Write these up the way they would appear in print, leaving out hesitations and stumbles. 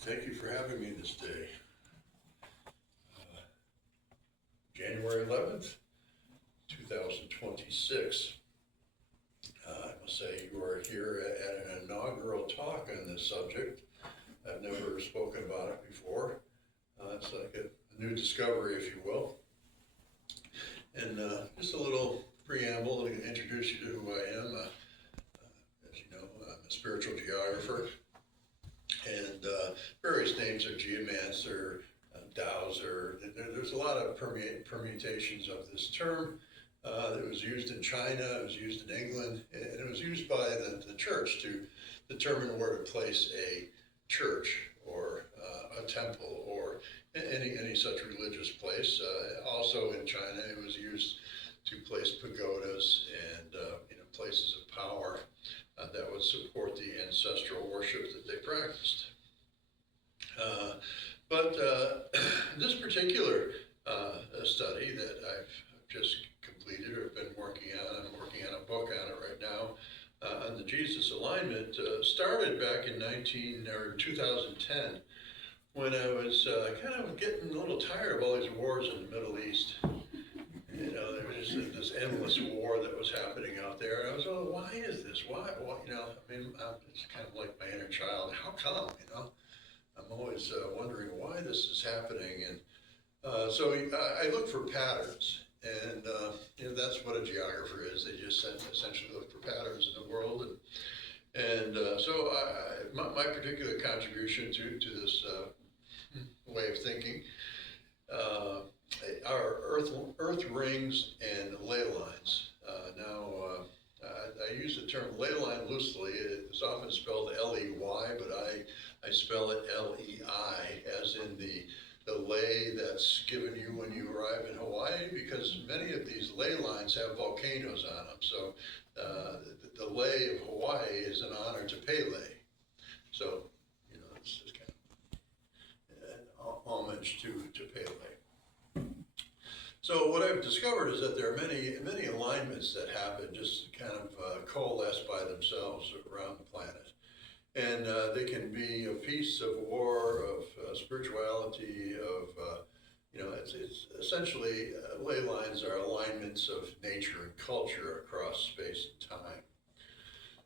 Thank you for having me this day. January 11th, 2026. I must say you are here at an inaugural talk on this subject. I've never spoken about it before. It's like a new discovery, if you will. And just a little preamble to introduce you to who I am. As you know, I'm a spiritual geographer. And various names are geomancer, dowser. There's a lot of permutations of this term. It was used in China, it was used in England, and it was used by the church to determine where to place a church or a temple or any such religious place. Also in China, it was used to place pagodas and places of power that would support the ancestral worship that they practiced. But this particular study that I've just completed or been working on, I'm working on a book on it right now, on the Jesus alignment, started back in 2010 when I was kind of getting a little tired of all these wars in the Middle East. You know, there was just this endless war that was happening out there. And I was, oh, why is this? Why? You know, I mean, it's kind of like my inner child. How come? You know, I'm always wondering why this is happening. And so I look for patterns. And, that's what a geographer is. They just essentially look for patterns in the world. And so my particular contribution to this way of thinking are earth rings and ley lines. Now, I use the term ley line loosely. It's often spelled L-E-Y, but I spell it L-E-I, as in the ley that's given you when you arrive in Hawaii, because many of these ley lines have volcanoes on them. So the ley of Hawaii is an honor to Pele. So, it's just kind of an homage to Pele. So what I've discovered is that there are many alignments that happen just kind of coalesce by themselves around the planet. And they can be of peace, of war, of spirituality, of, it's essentially, ley lines are alignments of nature and culture across space and time.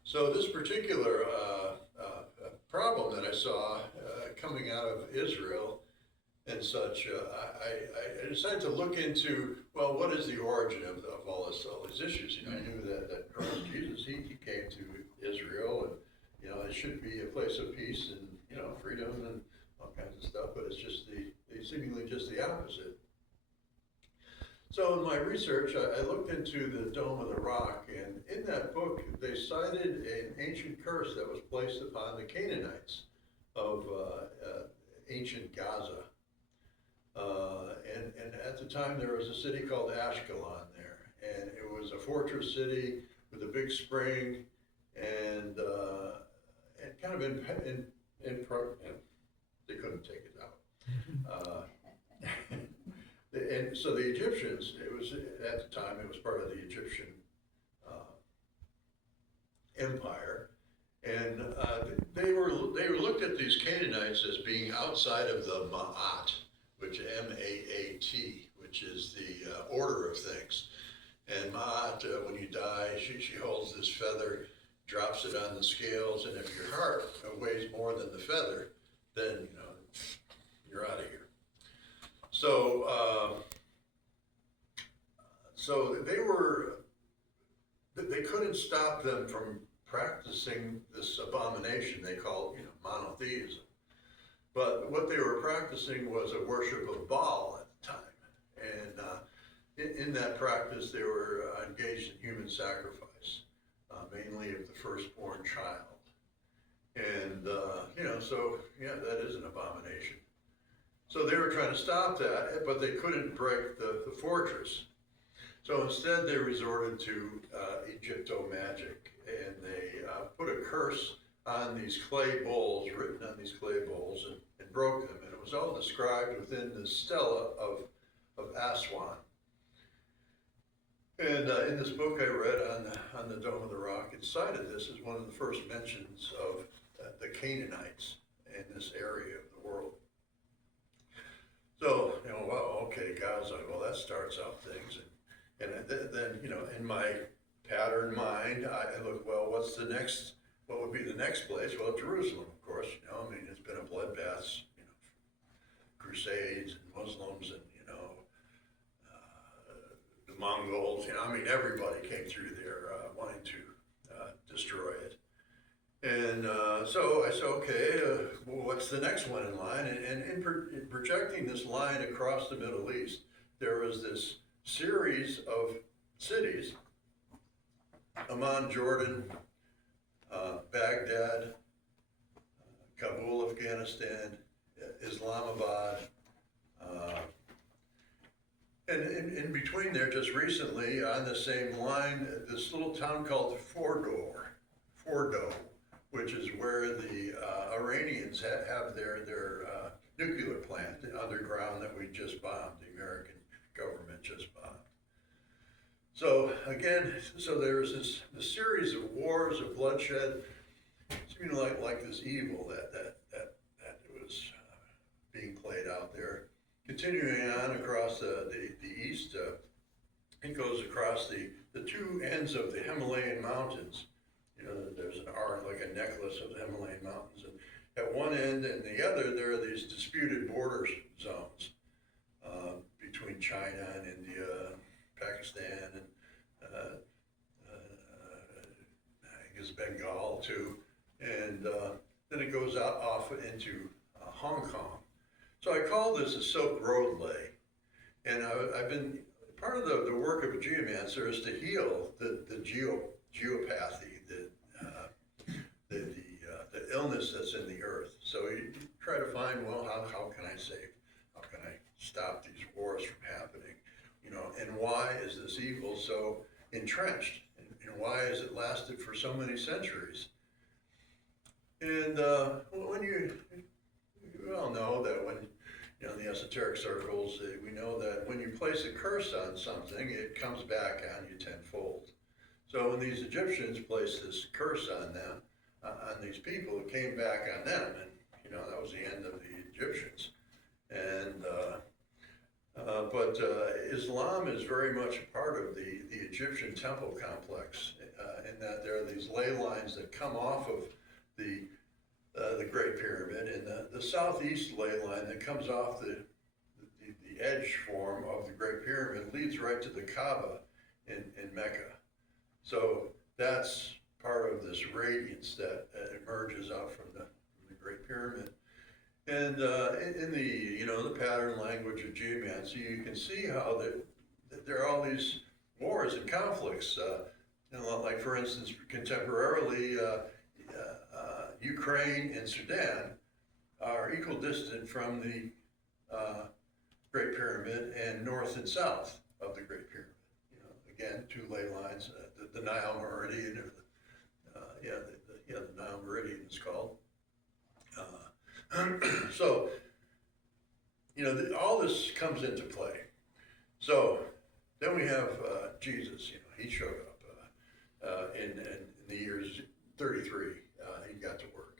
So this particular problem that I saw coming out of Israel and such, I decided to look into, well, what is the origin of all these issues? I knew that Christ Jesus, he came to Israel, and it should be a place of peace and freedom and all kinds of stuff, but it's just seemingly just the opposite. So in my research, I looked into the Dome of the Rock, and in that book, they cited an ancient curse that was placed upon the Canaanites of ancient Gaza. And at the time, there was a city called Ashkelon there, and it was a fortress city with a big spring, and kind of they couldn't take it out. And so the Egyptians, at the time, it was part of the Egyptian empire, and they were looked at these Canaanites as being outside of the Ma'at, which M-A-A-T, which is the order of things. And Ma'at, when you die, she holds this feather, drops it on the scales, and if your heart weighs more than the feather, then you're out of here. So they couldn't stop them from practicing this abomination they called monotheism. But what they were practicing was a worship of Baal at the time, and in that practice they were engaged in human sacrifice. Mainly of the firstborn child. And, that is an abomination. So they were trying to stop that, but they couldn't break the fortress. So instead they resorted to Egypto-magic, and they put a curse on these clay bowls, written on these clay bowls, and broke them. And it was all described within the stela of Aswan. And in this book I read on the Dome of the Rock, it cited this as one of the first mentions of the Canaanites. in this area of the world. So, well, okay, God's like, well, that starts out things. And then, in my pattern mind, I look, well, what would be the next place? Well, Jerusalem, of course, it's been a bloodbath, Crusades and Muslims and, the Mongols, everybody came through there wanting to destroy it. And so I said, okay, well, what's the next one in line? And in projecting this line across the Middle East, there was this series of cities, Amman, Jordan, Baghdad, Kabul, Afghanistan, Islamabad, and in between there, just recently, on the same line, this little town called Fordo, which is where the Iranians have their nuclear plant underground that we just bombed, the American government just bombed. So again, there was this series of wars, of bloodshed, seeming like this evil that was being played out there. Continuing on across the east, it goes across the two ends of the Himalayan mountains. There's an arc, like a necklace of the Himalayan mountains. And at one end and the other, there are these disputed border zones between China and India, Pakistan, and I guess Bengal too. And then it goes out off into Hong Kong. So I call this a Silk Road lay. And I've been, part of the work of a geomancer is to heal the geopathy, the illness that's in the earth. So you try to find, well, how can I save? How can I stop these wars from happening? And why is this evil so entrenched? And why has it lasted for so many centuries? And when you all know that when, in the esoteric circles, we know that when you place a curse on something, it comes back on you tenfold. So when these Egyptians placed this curse on them, on these people, it came back on them, and that was the end of the Egyptians. And but Islam is very much a part of the Egyptian temple complex, in that there are these ley lines that come off of the Great Pyramid, and the southeast ley line that comes off the edge form of the Great Pyramid leads right to the Kaaba in Mecca. So that's part of this radiance that emerges out from the Great Pyramid. And in the pattern language of geomancy, you can see how there are all these wars and conflicts. Like for instance, contemporarily, Ukraine and Sudan are equidistant from the Great Pyramid and north and south of the Great Pyramid. Again, two ley lines, the Nile Meridian, or the Nile Meridian is called. So, all this comes into play. So then we have Jesus. He showed up in the years 33. He got to work,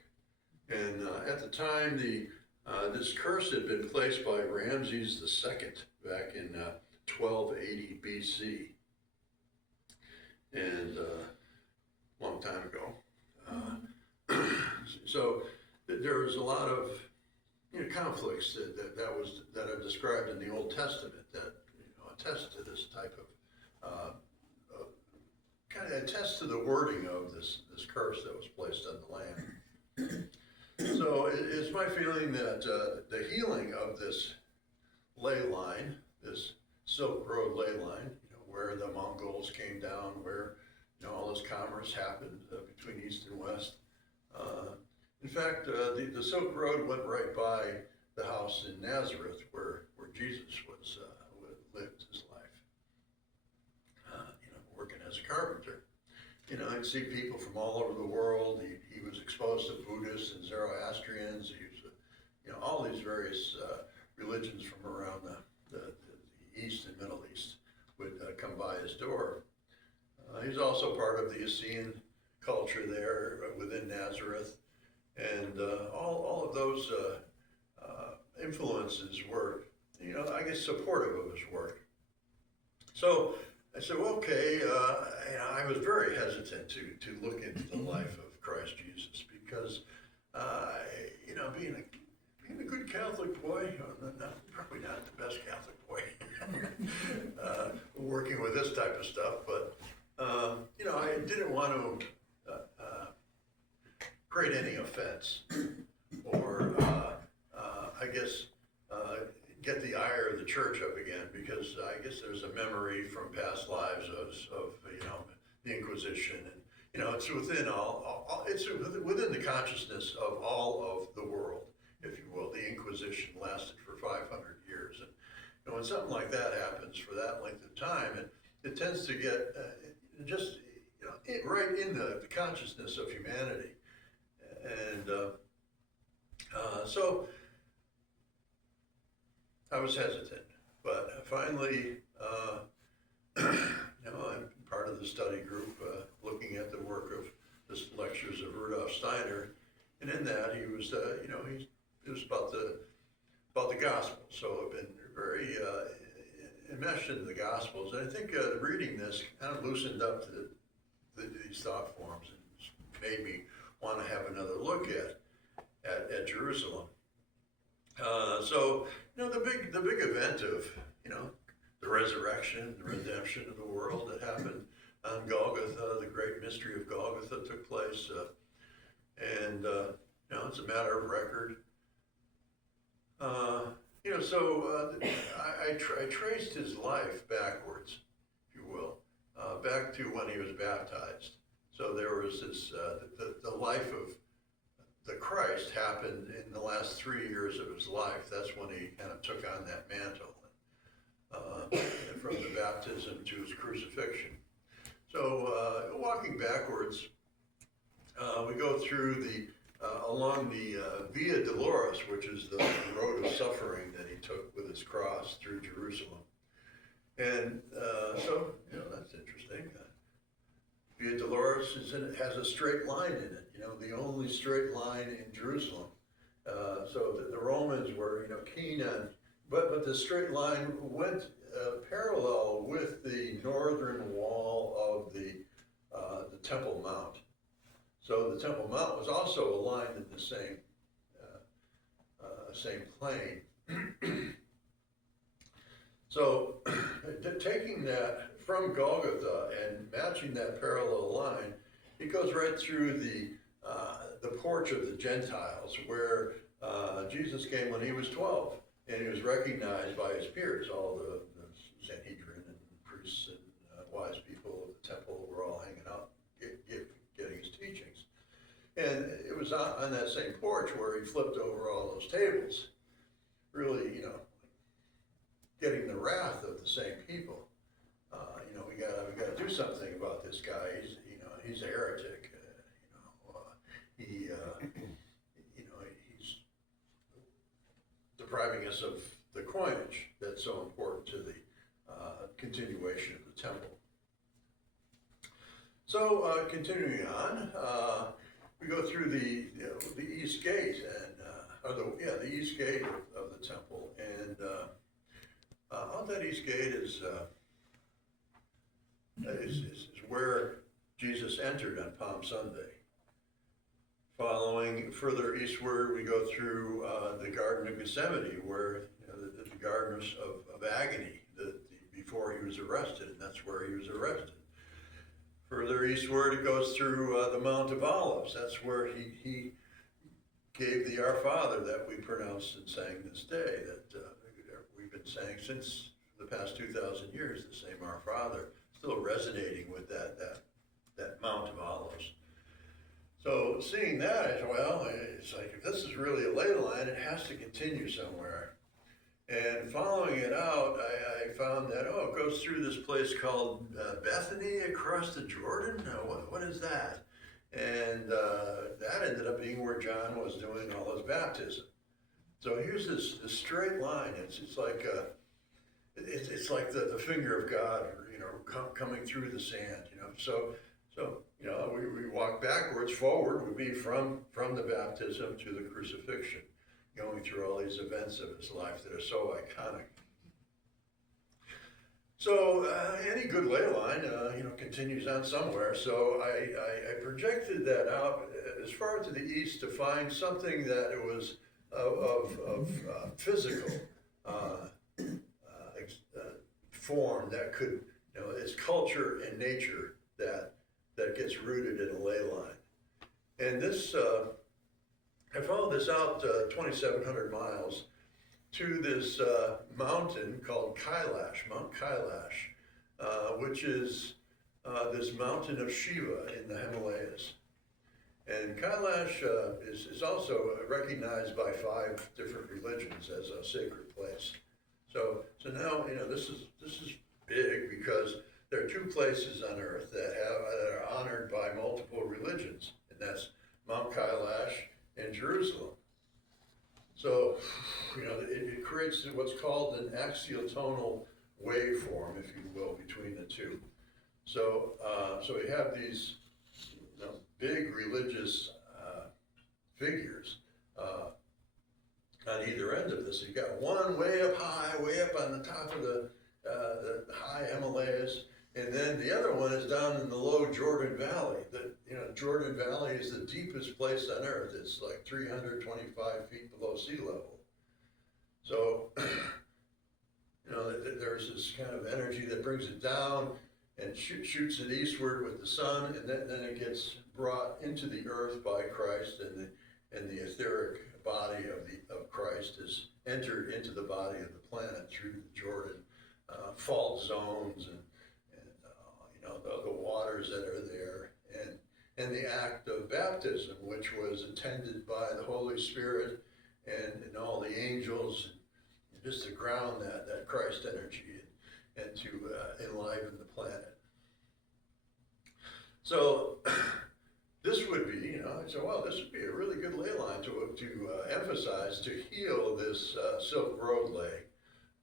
and at the time, this curse had been placed by Ramses II back in 1280 BC, and a long time ago. So there was a lot of conflicts that are described in the Old Testament that attest to this type of kind of attest to the wording of this curse that was placed on the land. So it's my feeling that the healing of this ley line, this Silk Road ley line, where the Mongols came down, where all this commerce happened between East and West. In fact, the Silk Road went right by the house in Nazareth where Jesus lived his life. Working as a carpenter. I'd see people from all over the world. He was exposed to Buddhists and Zoroastrians. He was, all these various religions from around the East and Middle East would come by his door. He's also part of the Essene culture there within Nazareth. And all of those influences were, I guess, supportive of his work. So I said, well, okay, I was very hesitant to look into the life of Christ Jesus because, being a good Catholic boy, probably not the best Catholic boy, working with this type of stuff, but, I didn't want to create any offense or, I guess, get the ire of the church up again, because I guess there's a memory from past lives of the Inquisition, and it's within it's within the consciousness of all of the world, if you will. The Inquisition lasted for 500 years, and when something like that happens for that length of time, it tends to get just right in the consciousness of humanity, and so I was hesitant, but finally, I'm part of the study group looking at the work of the lectures of Rudolf Steiner, and in that he was, it was about the gospel. So I've been very enmeshed in the gospels, and I think reading this kind of loosened up these thought forms and made me want to have another look at Jerusalem. So the big event of the resurrection, the redemption of the world that happened on Golgotha, the great mystery of Golgotha took place, and it's a matter of record. I traced his life backwards, if you will, back to when he was baptized. So there was this the life of the Christ happened in the last 3 years of his life. That's when he kind of took on that mantle, from the baptism to his crucifixion. So walking backwards, we go through along the Via Dolorosa, which is the road of suffering that he took with his cross through Jerusalem. And so that's interesting. Via Dolorosa has a straight line in it, the only straight line in Jerusalem. So the Romans were, keen on, but the straight line went parallel with the northern wall of the Temple Mount. So the Temple Mount was also aligned in the same plane. So taking that from Golgotha and matching that parallel line, it goes right through the porch of the Gentiles, where Jesus came when he was 12, and he was recognized by his peers. All the Sanhedrin and priests and wise people of the temple were all hanging out, getting his teachings. And it was on that same porch where he flipped over all those tables, really, getting the wrath of the same people. We got to do something about this guy. He's a heretic. He's depriving us of the coinage that's so important to the continuation of the temple. So continuing on, we go through the east gate and the east gate of the temple, and on that east gate is where Jesus entered on Palm Sunday. Following further eastward, we go through the Garden of Gethsemane, where the Garden of Agony, before he was arrested, and that's where he was arrested. Further eastward, it goes through the Mount of Olives. That's where he gave the Our Father that we pronounce and sang this day, that we've been saying since the past 2,000 years, the same Our Father, still resonating with that Mount of Olives. So seeing that, I said, well, it's like, if this is really a ley line, it has to continue somewhere. And following it out, I found that, it goes through this place called Bethany across the Jordan? What is that? And that ended up being where John was doing all his baptism. So here's this straight line. It's like it's like the finger of God, coming through the sand. So we walk backwards, forward would be from the baptism to the crucifixion, going through all these events of his life that are so iconic. So any good ley line, continues on somewhere. So I projected that out as far to the east to find something that it was of physical form that could, it's culture and nature that gets rooted in a ley line. And this, I followed this out 2,700 miles to this mountain called Kailash, Mount Kailash, which is this mountain of Shiva in the Himalayas. And Kailash is also recognized by 5 different religions as a sacred place. So now, this is big because there are 2 places on Earth that are honored by multiple religions, and that's Mount Kailash and Jerusalem. So, it creates what's called an axial-tonal waveform, if you will, between the 2. So, so we have these big religious figures on either end of this. So you got one way up high, way up on the top of the high Himalayas, and then the other one is down in the low Jordan Valley. Jordan Valley is the deepest place on Earth. It's like 325 feet below sea level. So, there's this kind of energy that brings it down and shoots it eastward with the sun, and then it gets brought into the earth by Christ, and the etheric body of Christ is entered into the body of the planet through the Jordan fault zones and the waters that are there, and the act of baptism, which was attended by the Holy Spirit and all the angels, and just to ground that Christ energy and to enliven the planet. So this would be, this would be a really good ley line to emphasize, to heal this Silk Road ley.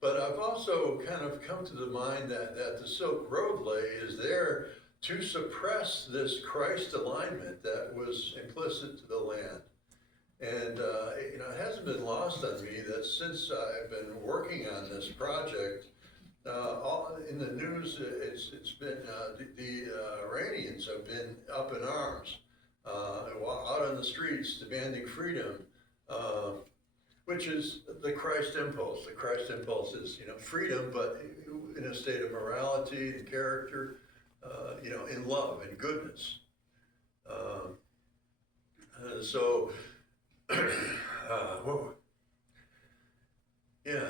But I've also kind of come to the mind that the Silk Road ley is there to suppress this Christ alignment that was implicit to the land. And it hasn't been lost on me that since I've been working on this project, in the news, it's been the Iranians have been up in arms, out on the streets demanding freedom, which is the Christ impulse. The Christ impulse is freedom, but in a state of morality and character, in love and goodness.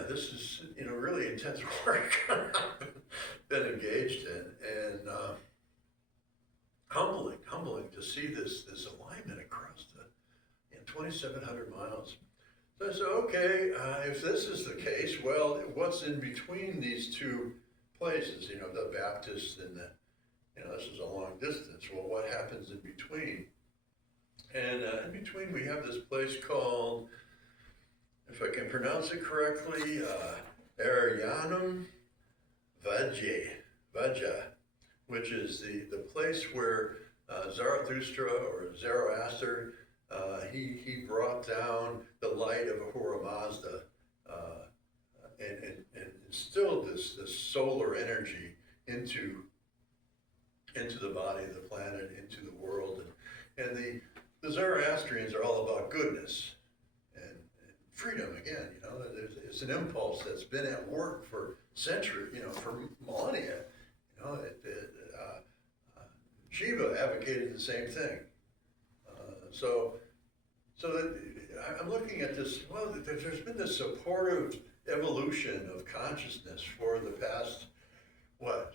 This is really intense work I've been engaged in, and humbling to see this alignment across the 2,700 miles. So I said, okay, if this is the case, well, what's in between these 2 places? The Baptist and the this is a long distance. Well, what happens in between? And in between, we have this place called, if I can pronounce it correctly, Arianum Vajja, which is the place where Zarathustra or Zoroaster, he brought down the light of Ahura Mazda and instilled this solar energy into the body of the planet, into the world. And the Zoroastrians are all about goodness and freedom again. It's an impulse that's been at work for centuries, for millennia. Shiva advocated the same thing. So that I'm looking at this, well, there's been this supportive evolution of consciousness for the past,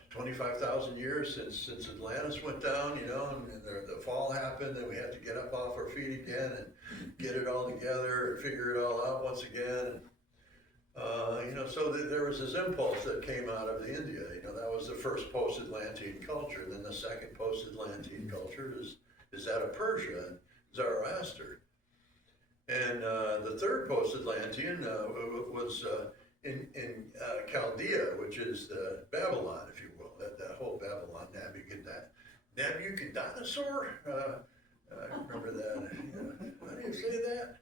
25,000 years since Atlantis went down, and the fall happened, and we had to get up off our feet again and get it all together and figure it all out once again. So there was this impulse that came out of India. That was the first post-Atlantean culture. And then the second post-Atlantean culture is that of Persia and Zoroaster. And the third post-Atlantean was in Chaldea, which is the Babylon, if you will, that whole Babylon Nabucodonosor I remember that. How do you say that?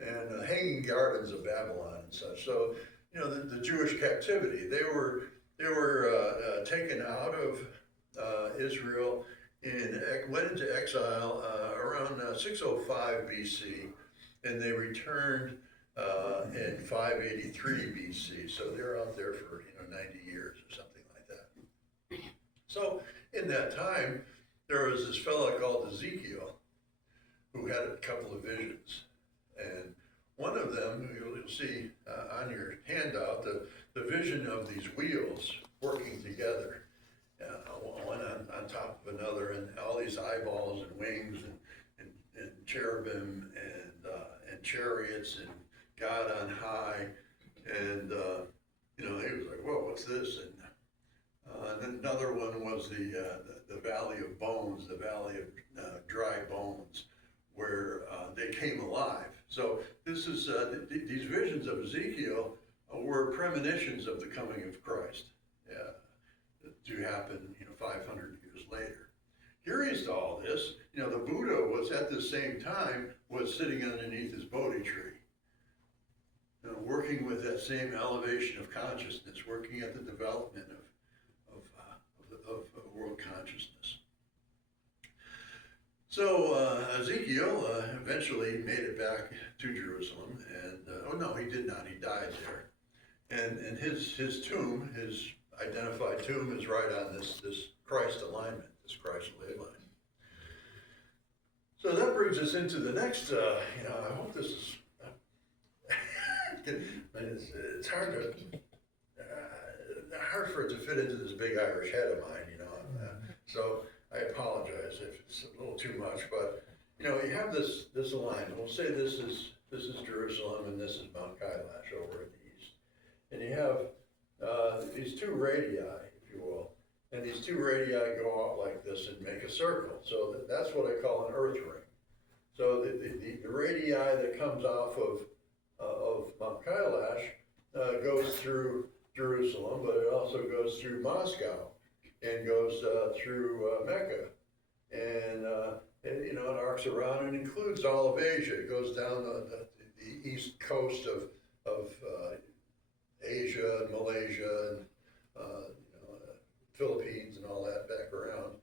And hanging gardens of Babylon and such. So, the Jewish captivity, they were taken out of Israel and went into exile around 605 BC, and they returned in 583 BC. So they're out there for 90 years or something like that. So in that time, there was this fellow called Ezekiel who had a couple of visions. And one of them, you'll see on your handout, the vision of these wheels working together, one on top of another, and all these eyeballs and wings and cherubim and chariots and God on high. And, he was like, whoa, what's this? And then another one was the Valley of Bones, the Valley of Dry Bones, where they came alive. So this is these visions of Ezekiel were premonitions of the coming of Christ to happen 500 years later. Curious to all this, the Buddha was at the same time was sitting underneath his Bodhi tree, working with that same elevation of consciousness, working at the development of world consciousness. So Ezekiel eventually made it back to Jerusalem, and he did not. He died there, and his tomb, his identified tomb, is right on this Christ alignment, this Christ ley line. So that brings us into the next. I hope this is. It's hard for it to fit into this big Irish head of mine, so I apologize if it's a little too much, but you have this alignment. We'll say this is Jerusalem and this is Mount Kailash over in the east, and you have these two radii, if you will, and these two radii go out like this and make a circle. So that's what I call an earth ring. So the radii that comes off of Mount Kailash goes through Jerusalem, but it also goes through Moscow and goes through Mecca, and it arcs around and includes all of Asia. It goes down the east coast of Asia and Malaysia and Philippines and all that back around.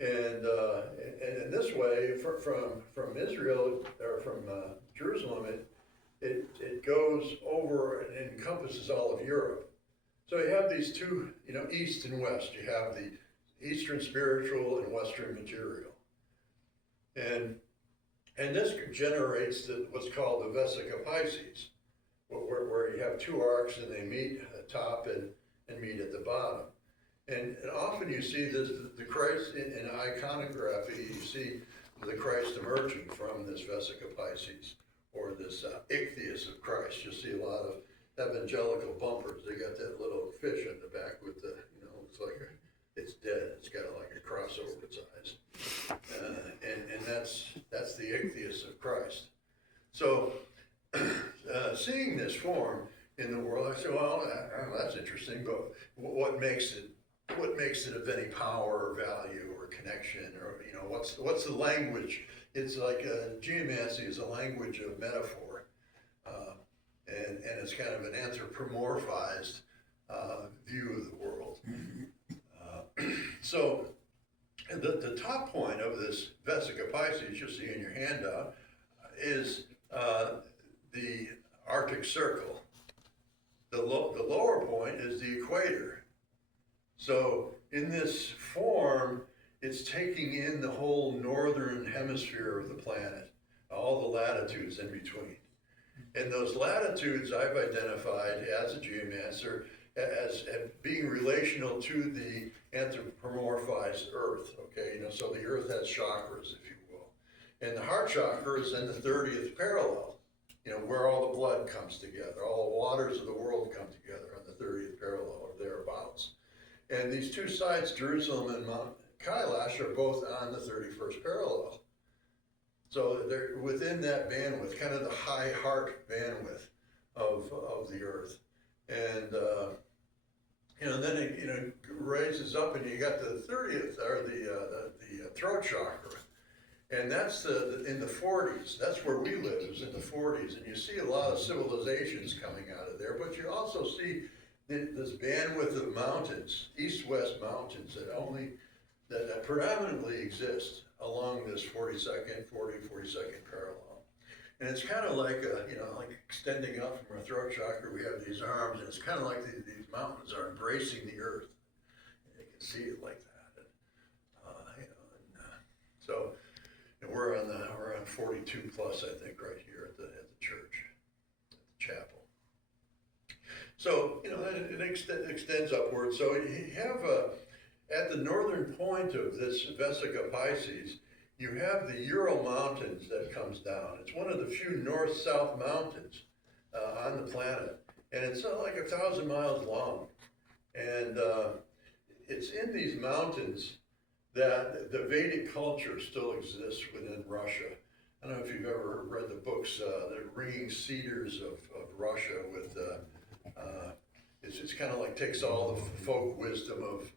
And in this way, from Israel or from Jerusalem, it goes over and encompasses all of Europe. So you have these two, east and west. You have the Eastern spiritual and Western material. And this generates what's called the Vesica Pisces, where you have two arcs and they meet at the top and meet at the bottom. And often you see the Christ in iconography, you see the Christ emerging from this Vesica Pisces, or this ichthys of Christ. You'll see a lot of evangelical bumpers. They got that little fish in the back with the, it's like it's dead. It's got like a cross over its eyes, and that's the ichthys of Christ. So, seeing this form in the world, I say, well, that's interesting. But what makes it of any power or value or connection, or what's the language? It's like geomancy is a language of metaphor, and it's kind of an anthropomorphized view of the world. So the top point of this Vesica Pisces, you'll see in your handout, is the Arctic Circle. The lower point is the equator. So in this form, it's taking in the whole northern hemisphere of the planet, all the latitudes in between. And those latitudes I've identified as a geomancer as being relational to the anthropomorphized Earth, okay? So the Earth has chakras, if you will. And the heart chakra is in the 30th parallel, where all the blood comes together, all the waters of the world come together on the 30th parallel or thereabouts. And these two sites, Jerusalem and Mount Kailash, are both on the 31st parallel. So they're within that bandwidth, kind of the high heart bandwidth of the Earth. And then it raises up, and you got the 30th, or the throat chakra. And that's in the 40s. That's where we live, is in the 40s. And you see a lot of civilizations coming out of there, but you also see this bandwidth of mountains, east-west mountains that predominantly exist along this 42nd parallel. And it's kind of like, like extending out from our throat chakra, we have these arms, and it's kind of like these mountains are embracing the earth. And you can see it like that. So we're on 42 plus, I think, right here at the church, at the chapel. So, it extends upward. So you have, at the northern point of this Vesica Pisces, you have the Ural Mountains that comes down. It's one of the few north-south mountains on the planet. And it's like 1,000 miles long. And it's in these mountains that the Vedic culture still exists within Russia. I don't know if you've ever read the books, The Ringing Cedars of Russia with, it's kind of like takes all the folk wisdom of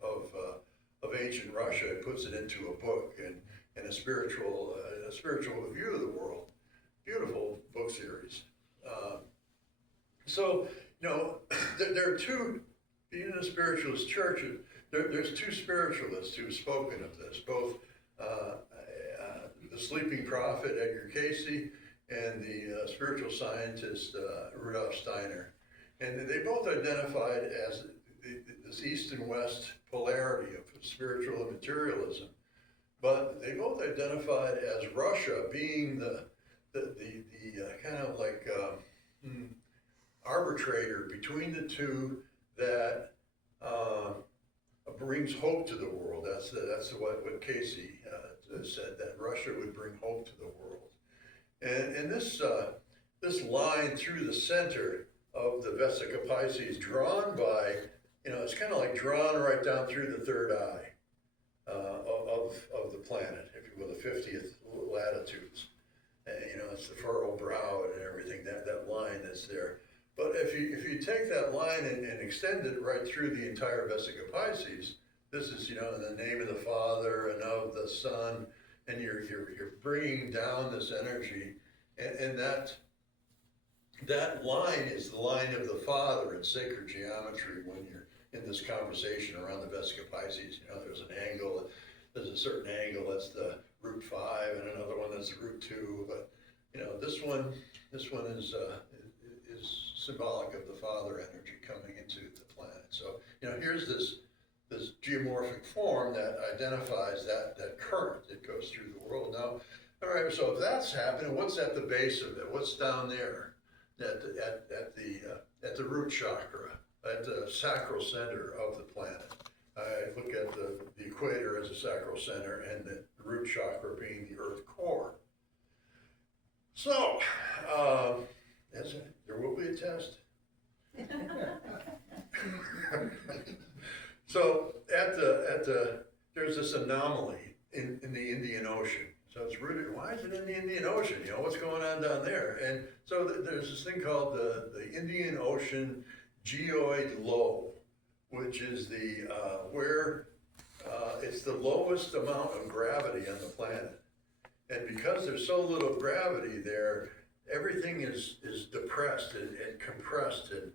ancient Russia and puts it into a book and a spiritual view of the world. Beautiful book series. So, there are two, being in a spiritualist church, there's two spiritualists who've spoken of this, both the sleeping prophet Edgar Cayce and the spiritual scientist Rudolf Steiner. And they both identified as this east and west polarity of spiritual and materialism. But they both identified as Russia being the kind of like arbitrator between the two that brings hope to the world. That's what Casey said, that Russia would bring hope to the world. And this line through the center of the Vesica Pisces, drawn by, it's kind of like drawn right down through the third eye of the planet, if you will, the 50th latitudes. It's the furrowed brow and everything, that line that's there. But if you take that line and extend it right through the entire Vesica Pisces, this is, in the name of the Father and of the Son, and you're bringing down this energy, and that line is the line of the Father in sacred geometry when you're in this conversation around the Vesica Pisces. There's an angle, there's a certain angle, that's the root 5, and another one that's the root 2, but this one is symbolic of the Father energy coming into the planet. So, here's this geomorphic form that identifies that current that goes through the world. Now, all right, so if that's happening, what's at the base of it? What's down there at the root chakra, at the sacral center of the planet? I look at the equator as a sacral center and the root chakra being the earth core. So, there will be a test. So there's this anomaly in the Indian Ocean. So it's rooted, why is it in the Indian Ocean? What's going on down there? And so there's this thing called the Indian Ocean geoid low, which is it's the lowest amount of gravity on the planet. And because there's so little gravity there, everything is depressed and compressed, and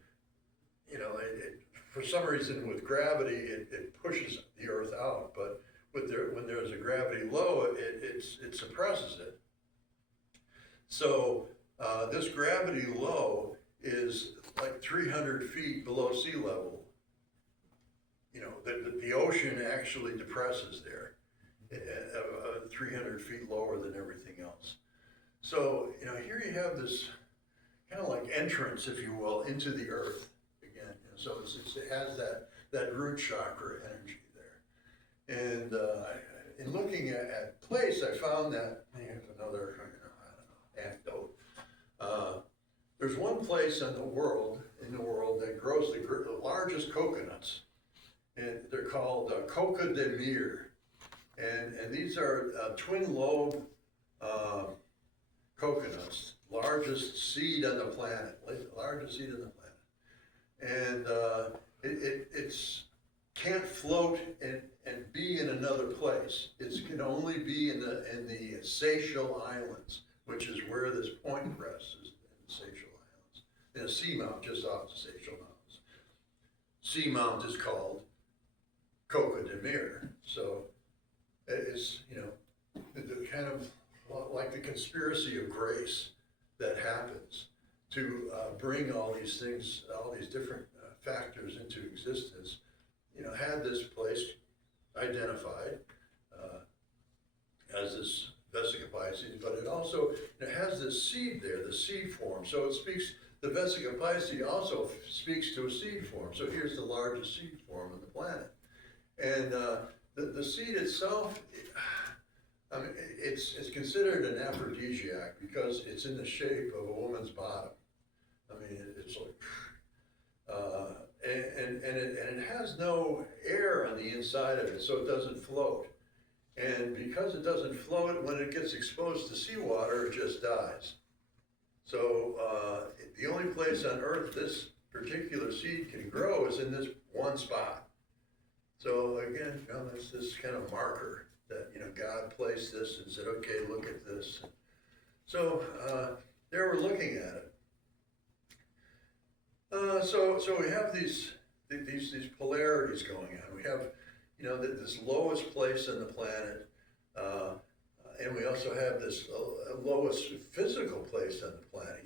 for some reason with gravity it pushes the Earth out, but when there's a gravity low, it suppresses it. So this gravity low is like 300 feet below sea level. The ocean actually depresses there, 300 feet lower than everything else. So, here you have this kind of like entrance, if you will, into the earth again. So it has that root chakra energy there. And in looking at place, I found that, here's another, anecdote. There's one place in the world that grows the largest coconuts. And they're called Coca de Mir. And these are twin lobe coconuts, largest seed on the planet, And it's can't float and be in another place. It can only be in the Seychelles Islands, which is where this point rests, is in the Seychelles Islands. In a seamount just off the Seychelles Mountains. Seamount is called Coca de Mir. So it's, the kind of like the conspiracy of grace that happens to bring all these things, all these different factors into existence, had this place identified as this Vesica Pisces, but it also has this seed there, the seed form. So it speaks, the Vesica Pisces also speaks to a seed form. So here's the largest seed form on the planet. And the seed itself, I mean, it's considered an aphrodisiac because it's in the shape of a woman's bottom. I mean, it's like, and it has no air on the inside of it, so it doesn't float. And because it doesn't float, when it gets exposed to seawater, it just dies. So the only place on Earth this particular seed can grow is in this one spot. So again, that's this kind of marker that, God placed this and said, okay, look at this. So there we're looking at it. So we have these polarities going on. We have, this lowest place on the planet, and we also have this lowest physical place on the planet.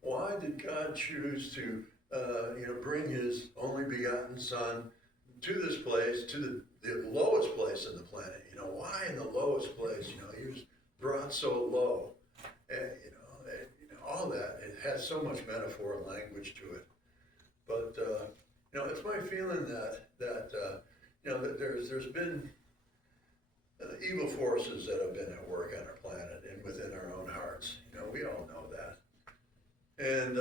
Why did God choose to, bring His only begotten Son to this place, to the lowest place on the planet? Why in the lowest place? He was brought so low, and all that. It has so much metaphor and language to it. But it's my feeling that there's been evil forces that have been at work on our planet and within our own hearts. We all know that. And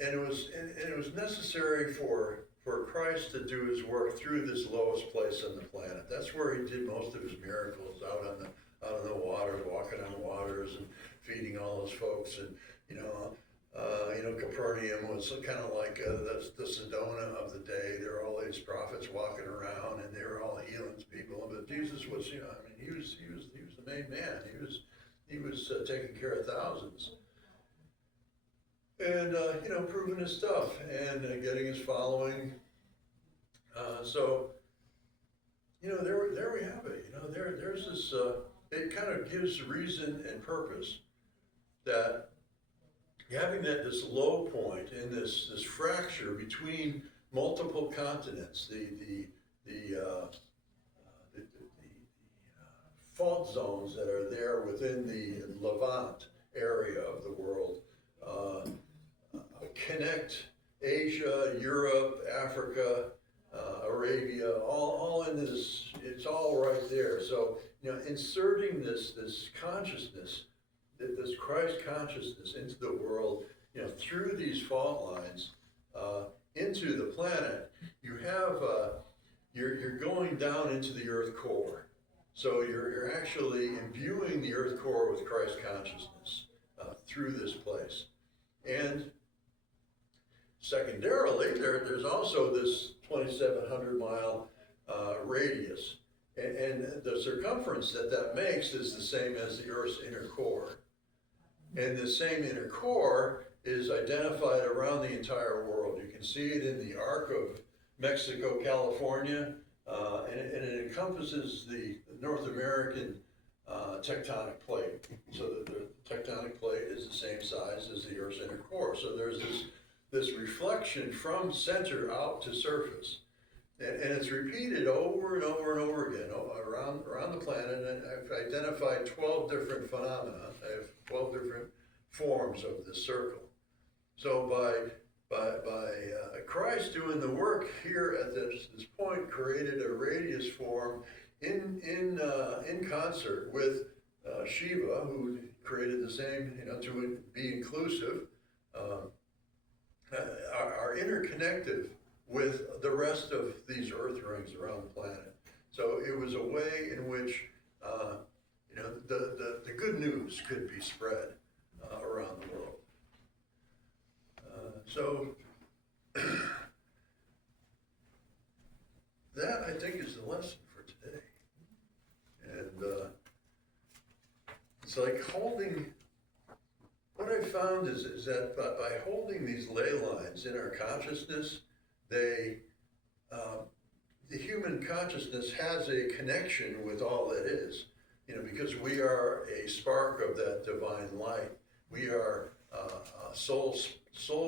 it was necessary for Christ to do His work through this lowest place on the planet. That's where He did most of His miracles, out on the waters, walking on waters and feeding all those folks. And Capernaum was kind of like the Sedona of the day. There were all these prophets walking around, and they were all healing people. But Jesus was, he was the main man. He was taking care of thousands, and proving his stuff and getting his following. So there we have it. There's this. It kind of gives reason and purpose that having this low point in this fracture between multiple continents, the fault zones that are there within the Levant area of the world, connect Asia, Europe, Africa, Arabia, all in this. It's all right there. So inserting this consciousness, this Christ consciousness into the world, through these fault lines, into the planet, you have you're going down into the earth core. So you're actually imbuing the earth core with Christ consciousness through this place. And secondarily, there's also this 2,700 mile radius. And the circumference that makes is the same as the Earth's inner core. And the same inner core is identified around the entire world. You can see it in the arc of Mexico, California, and it encompasses the North American tectonic plate. So the tectonic plate is the same size as the Earth's inner core. So there's this reflection from center out to surface. And it's repeated over and over and over again around the planet. And I've identified 12 different phenomena. I have 12 different forms of this circle. So by Christ doing the work here at this point, created a radius form in concert with Shiva, who created the same, to be inclusive, are interconnected with the rest of these earth rings around the planet. So it was a way in which the good news could be spread around the world. that I think is the lesson for today. And it's like holding, what I found is that by holding these ley lines in our consciousness, the human consciousness has a connection with all that is, because we are a spark of that divine light. We are soul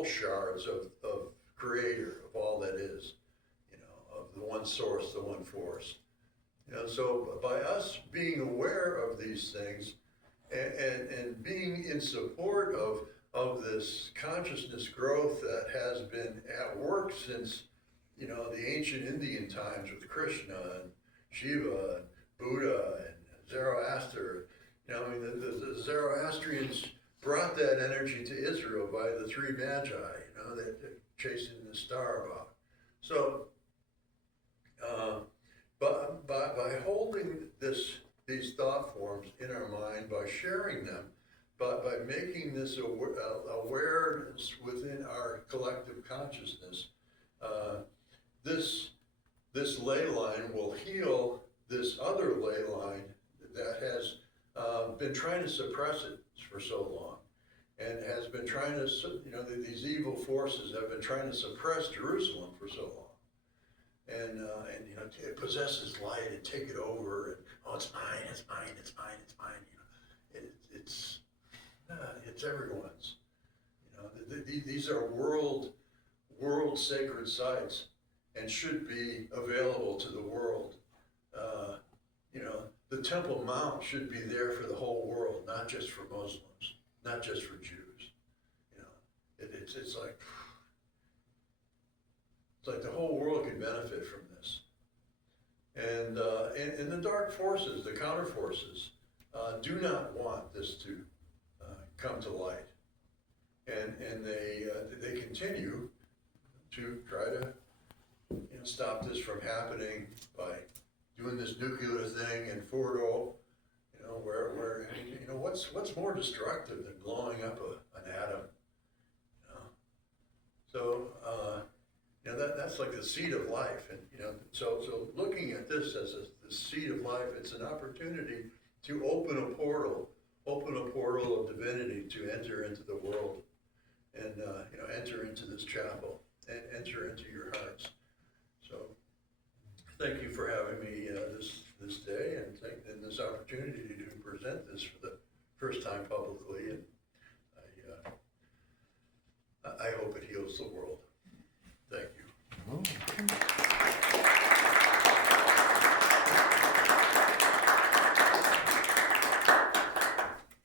shards of creator, of all that is, of the one source, the one force. So by us being aware of these things and being in support of this consciousness growth that has been at work since, the ancient Indian times with Krishna and Shiva and Buddha and Zoroaster. The Zoroastrians brought that energy to Israel by the three magi, that chasing the star about. So, but by holding these thought forms in our mind, by sharing them, but by making this awareness within our collective consciousness, this ley line will heal this other ley line that has been trying to suppress it for so long, and has been trying to, these evil forces have been trying to suppress Jerusalem for so long. And it possesses light and take it over, and it's mine, it's mine, it's mine, it's mine. It's everyone's. These are world sacred sites, and should be available to the world. The Temple Mount should be there for the whole world, not just for Muslims, not just for Jews. It's like the whole world could benefit from this. And the dark forces, the counter forces, do not want this to come to light. And they continue to try to stop this from happening by doing this nuclear thing in Fordo, where what's more destructive than blowing up an atom? So that's like the seed of life, and so looking at this as the seed of life, it's an opportunity to open a portal of divinity to enter into the world, and enter into this chapel and enter into your hearts. So thank you for having me this day, and this opportunity to present this for the first time publicly, and I hope it heals the world. Thank you.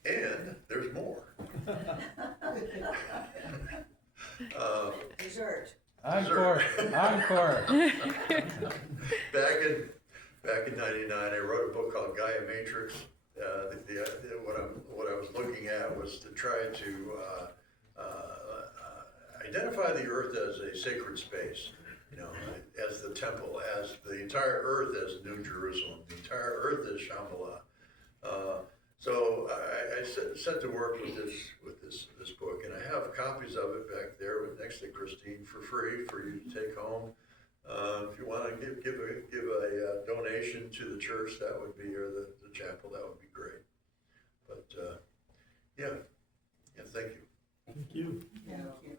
And there's more. Dessert. Encore. Back in '99, I wrote a book called Gaia Matrix. What I was looking at was to try to identify the Earth as a sacred space, as the temple, as the entire Earth as New Jerusalem, the entire Earth as Shambhala. So I set to work with this book, and I have copies of it back there next to Christine for free for you to take home. If you want to give a donation to the church, that would be, or the chapel, that would be great. But yeah, thank you. Thank you. Thank you.